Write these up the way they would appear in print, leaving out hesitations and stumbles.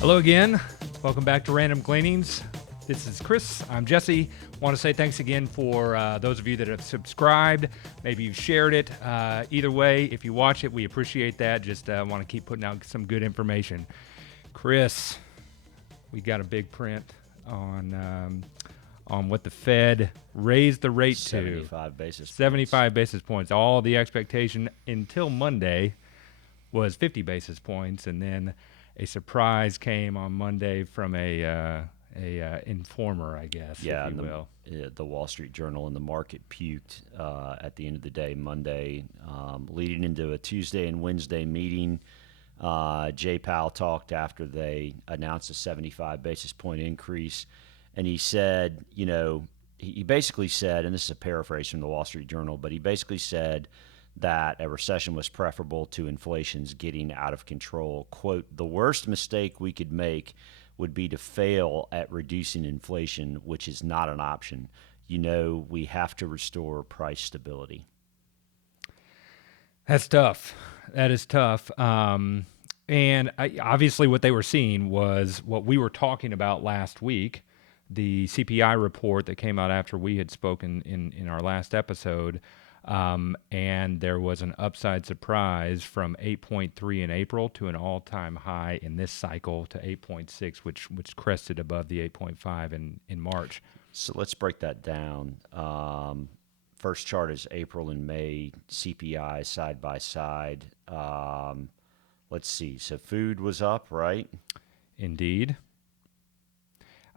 Hello again. Welcome back to Random Gleanings. This is Chris. I'm Jesse. Want to say thanks again for those of you that have subscribed. Maybe you've shared it. Either way, if you watch it, we appreciate that. Just want to keep putting out some good information. Chris, we got a big print on what the Fed raised the rate to. 75 basis points. 75 basis points. All the expectation until Monday was 50 basis points, and then a surprise came on Monday from a informer, I guess, if you will. The Wall Street Journal and the market puked at the end of the day Monday, leading into a Tuesday and Wednesday meeting. Jay Powell talked after they announced a 75 basis point increase, and he said, he basically said, and this is a paraphrase from the Wall Street Journal, but he basically said that a recession was preferable to inflation's getting out of control. Quote, "The worst mistake we could make would be to fail at reducing inflation, which is not an option. We have to restore price stability." That's tough. That is tough. And obviously what they were seeing was what we were talking about last week, the CPI report that came out after we had spoken in our last episode. And there was an upside surprise from 8.3 in April to an all-time high in this cycle to 8.6, which crested above the 8.5 in March. So let's break that down. First chart is April and May CPI side by side. Let's see. So food was up, right? Indeed.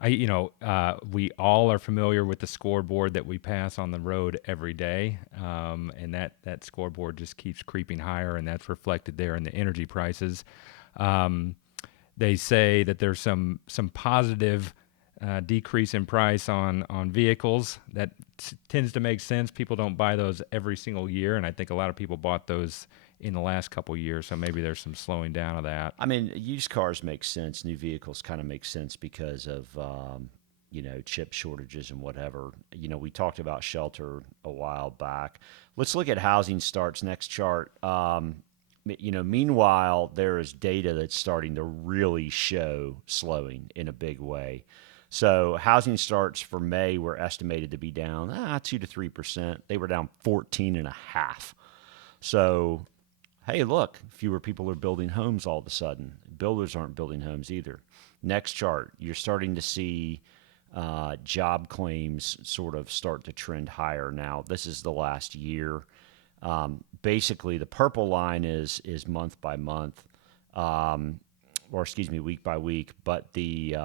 We all are familiar with the scoreboard that we pass on the road every day, and that scoreboard just keeps creeping higher, and that's reflected there in the energy prices. They say that there's some positive decrease in price on vehicles. That tends to make sense. People don't buy those every single year, and I think a lot of people bought those in the last couple of years, so maybe there's some slowing down of that. I mean, used cars make sense. New vehicles kind of make sense because of, chip shortages and whatever. We talked about shelter a while back. Let's look at housing starts, next chart. Meanwhile, there is data that's starting to really show slowing in a big way. So housing starts for May were estimated to be down 2 to 3%. They were down 14.5%. So, hey, look, fewer people are building homes all of a sudden. Builders aren't building homes either. Next chart, you're starting to see job claims sort of start to trend higher now. This is the last year. Basically, the purple line is month by month, week by week, but the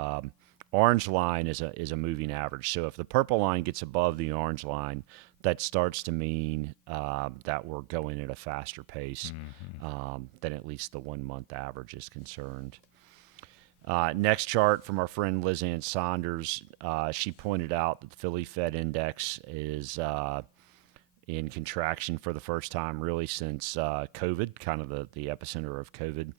orange line is a moving average. So if the purple line gets above the orange line, that starts to mean that we're going at a faster pace than at least the 1 month average is concerned. Next chart from our friend Liz Ann Saunders. She pointed out that the Philly Fed Index is in contraction for the first time really since COVID, kind of the epicenter of COVID.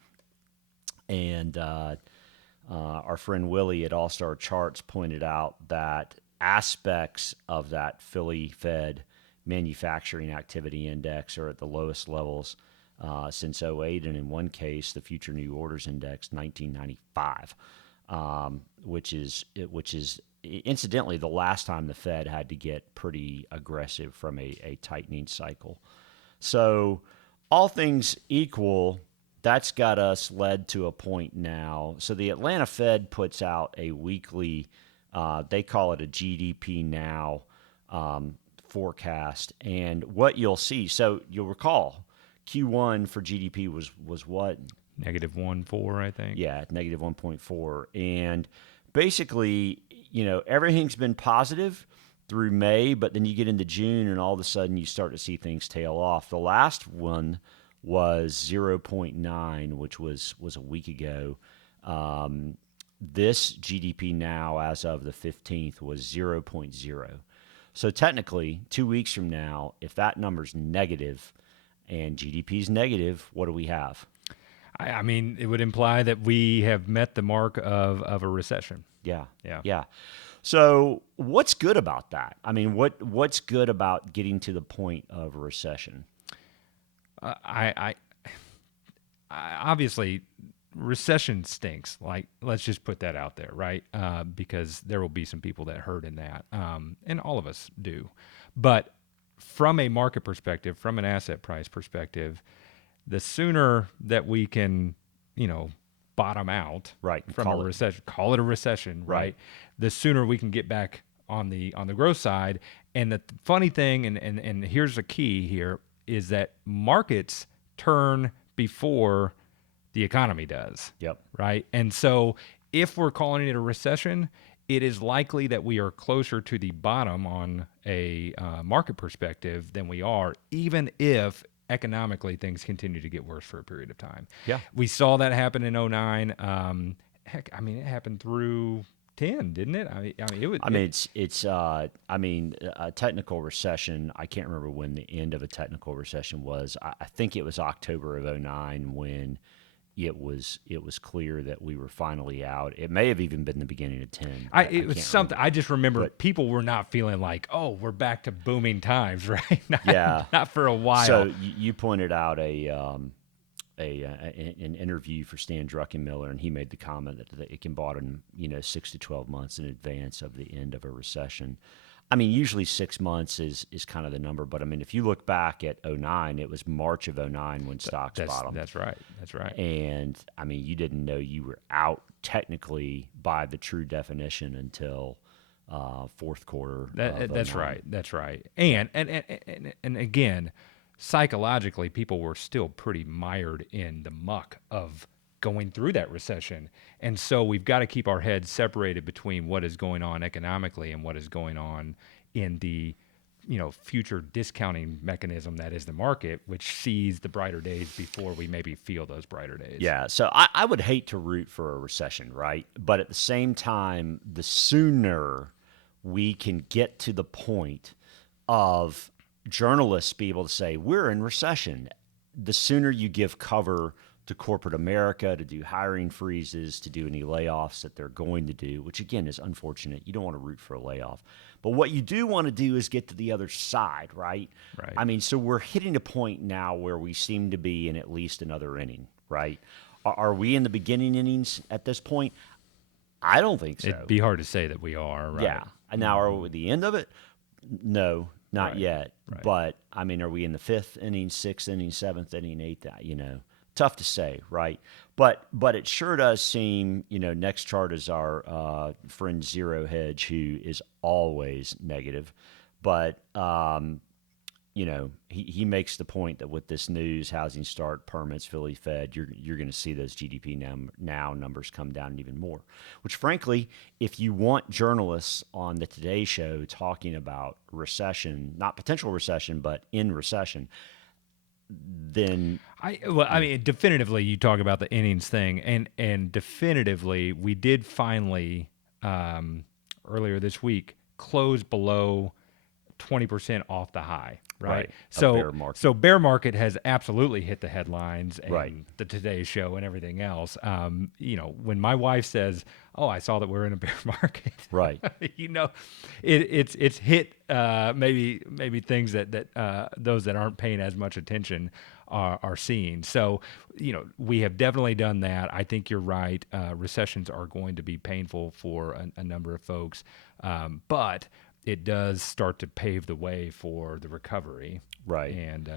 And our friend Willie at All Star Charts pointed out that aspects of that Philly Fed manufacturing activity index are at the lowest levels since 2008, and in one case, the Future New Orders Index, 1995, which is incidentally the last time the Fed had to get pretty aggressive from a tightening cycle. So all things equal, that's got us led to a point now. So the Atlanta Fed puts out a weekly, they call it a GDP Now forecast. And what you'll see, so you'll recall, Q1 for GDP was what? Negative 1.4, I think. Yeah, negative 1.4. And basically, everything's been positive through May, but then you get into June and all of a sudden you start to see things tail off. The last one was 0.9, which was a week ago. This GDP Now, as of the 15th, was 0.0. So technically, 2 weeks from now, if that number's negative and GDP's negative, what do we have? I mean, it would imply that we have met the mark of a recession. Yeah. So what's good about that? I mean, what's good about getting to the point of a recession? I obviously recession stinks. Like, let's just put that out there, right? Because there will be some people that hurt in that, and all of us do. But from a market perspective, from an asset price perspective, the sooner that we can, you know, bottom out Right. from a recession, call it a recession, right? The sooner we can get back on the growth side. And the funny thing, and here's the key here, is that markets turn before the economy does. Yep. Right. And so if we're calling it a recession, it is likely that we are closer to the bottom on a market perspective than we are, even if economically things continue to get worse for a period of time. Yeah. We saw that happen in '09. Heck, I mean, it happened through 10, didn't it? It was. A technical recession. I can't remember when the end of a technical recession was. I think it was October of '09 when it was clear that we were finally out. It may have even been the beginning of 10. It was something. Remember. I just remember people were not feeling like, oh, we're back to booming times, right? Not for a while. So you pointed out an interview for Stan Druckenmiller, and he made the comment that it can bought in 6 to 12 months in advance of the end of a recession. I mean, usually 6 months is kind of the number, but I mean, if you look back at '09, it was March of '09 when stocks bottomed. That's right. And I mean, you didn't know you were out technically by the true definition until fourth quarter. That's right. And again, psychologically, people were still pretty mired in the muck of going through that recession. And so we've got to keep our heads separated between what is going on economically and what is going on in the future discounting mechanism that is the market, which sees the brighter days before we maybe feel those brighter days. Yeah, so I would hate to root for a recession, right? But at the same time, the sooner we can get to the point of journalists be able to say, we're in recession, the sooner you give cover to corporate America to do hiring freezes, to do any layoffs that they're going to do, which again is unfortunate. You don't want to root for a layoff. But what you do want to do is get to the other side, right? Right. I mean, so we're hitting a point now where we seem to be in at least another inning, right? Are we in the beginning innings at this point? I don't think so. It'd be hard to say that we are, right? Yeah. And now are we at the end of it? No, not yet. Right. But I mean, are we in the fifth inning, sixth inning, seventh inning, eighth? Tough to say, right? But it sure does seem, next chart is our friend Zero Hedge, who is always negative. But, he makes the point that with this news, housing start, permits, Philly Fed, you're going to see those GDP now numbers come down even more. Which, frankly, if you want journalists on the Today Show talking about recession, not potential recession, but in recession, then definitively you talk about the innings thing, and definitively we did finally earlier this week close below 20% off the high, right? So bear market has absolutely hit the headlines and the Today Show and everything else. When my wife says, "Oh, I saw that we're in a bear market," right? It's hit maybe things that those that aren't paying as much attention are seeing. So we have definitely done that. I think you're right. Recessions are going to be painful for a number of folks, but it does start to pave the way for the recovery, right? And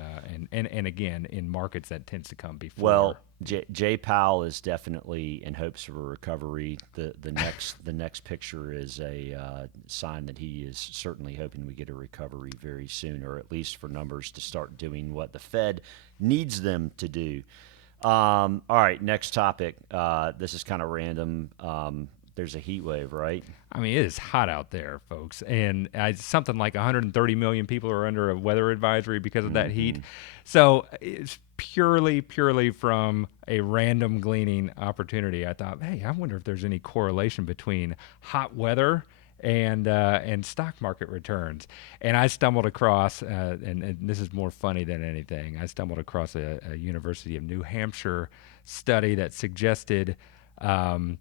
again, in markets that tends to come before. Well, Jay Powell is definitely in hopes of a recovery. The next picture is a sign that he is certainly hoping we get a recovery very soon, or at least for numbers to start doing what the Fed needs them to do. All right, next topic. This is kind of random. There's a heat wave, right? I mean, it is hot out there, folks. And something like 130 million people are under a weather advisory because of that heat. So it's purely from a random gleaning opportunity. I thought, hey, I wonder if there's any correlation between hot weather and stock market returns. And I stumbled across, and this is more funny than anything, I stumbled across a University of New Hampshire study that suggested I'm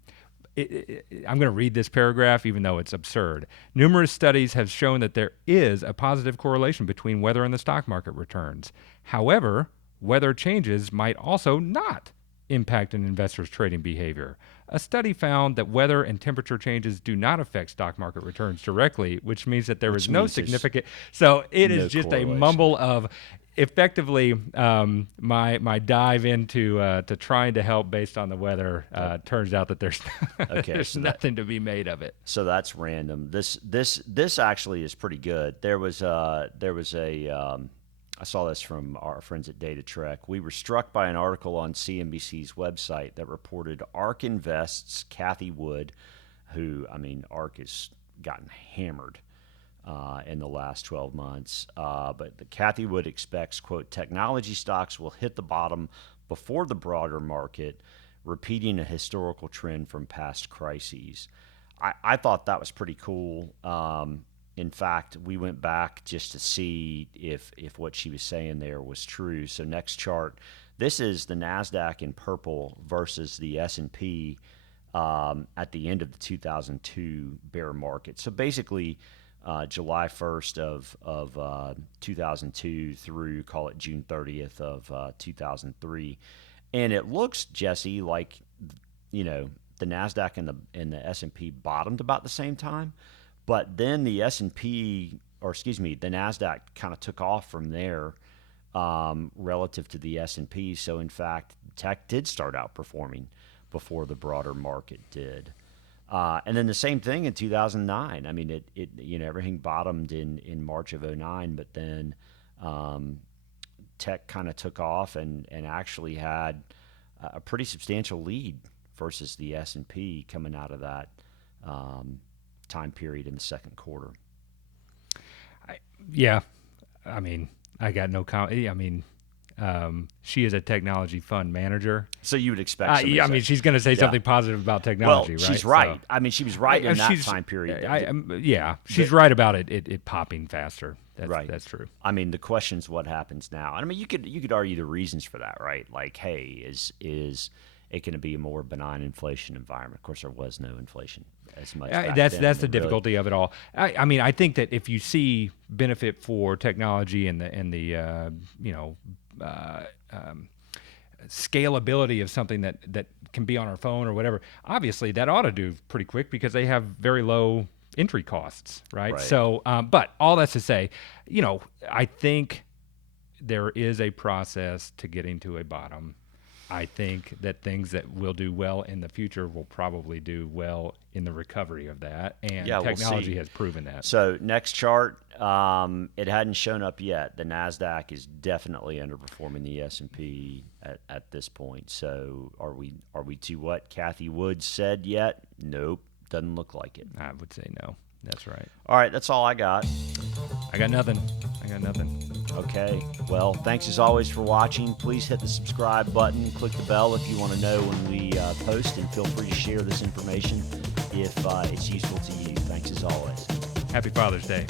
going to read this paragraph, even though it's absurd. Numerous studies have shown that there is a positive correlation between weather and the stock market returns. However, weather changes might also not impact an investor's trading behavior. A study found that weather and temperature changes do not affect stock market returns directly, which means that there Which is no means there's significant. So it no is just a correlation. mumble of, effectively, my dive into to trying to help based on the weather turns out that there's Okay, there's so nothing to be made of it. So that's random. This actually is pretty good. There was a I saw this from our friends at Data Trek. We were struck by an article on CNBC's website that reported ARK Invest's Kathy Wood, who, I mean, ARK has gotten hammered in the last 12 months. But the Kathy Wood expects, quote, technology stocks will hit the bottom before the broader market, repeating a historical trend from past crises. I thought that was pretty cool. In fact, we went back just to see if what she was saying there was true. So next chart, this is the NASDAQ in purple versus the S&P at the end of the 2002 bear market. So basically, July 1st of 2002 through, call it June 30th of 2003. And it looks, Jesse, like, you know, the NASDAQ and the S&P bottomed about the same time. But then the S&P, or excuse me, the NASDAQ kind of took off from there relative to the S&P. So, in fact, tech did start outperforming before the broader market did. And then the same thing in 2009. I mean, it you know, everything bottomed in March of 2009, but then tech kind of took off and actually had a pretty substantial lead versus the S&P coming out of that time period in the second quarter. Yeah, I mean, I got no comment. I mean, she is a technology fund manager. So you would expect. I mean, she's going to say something positive about technology, well, right? She's right. So, I mean, she was right in that time period. Yeah, she's right about it popping faster. That's, right. That's true. I mean, the question is what happens now. I mean, you could argue the reasons for that, right? Like, hey, is it going to be a more benign inflation environment? Of course, there was no inflation as much. That's the difficulty of it all. I mean, I think that if you see benefit for technology and the scalability of something that can be on our phone or whatever, obviously that ought to do pretty quick because they have very low entry costs, right? So, but all that's to say, you know, I think there is a process to getting to a bottom. I think that things that will do well in the future will probably do well in the recovery of that, and technology has proven that. So next chart, it hadn't shown up yet. The NASDAQ is definitely underperforming the S&P at this point. So are we to what Kathy Wood said yet? Nope, doesn't look like it. I would say no. That's right. All right, that's all I got. I got nothing. Okay. Well, thanks as always for watching. Please hit the subscribe button, click the bell if you want to know when we post, and feel free to share this information if it's useful to you. Thanks as always. Happy Father's Day.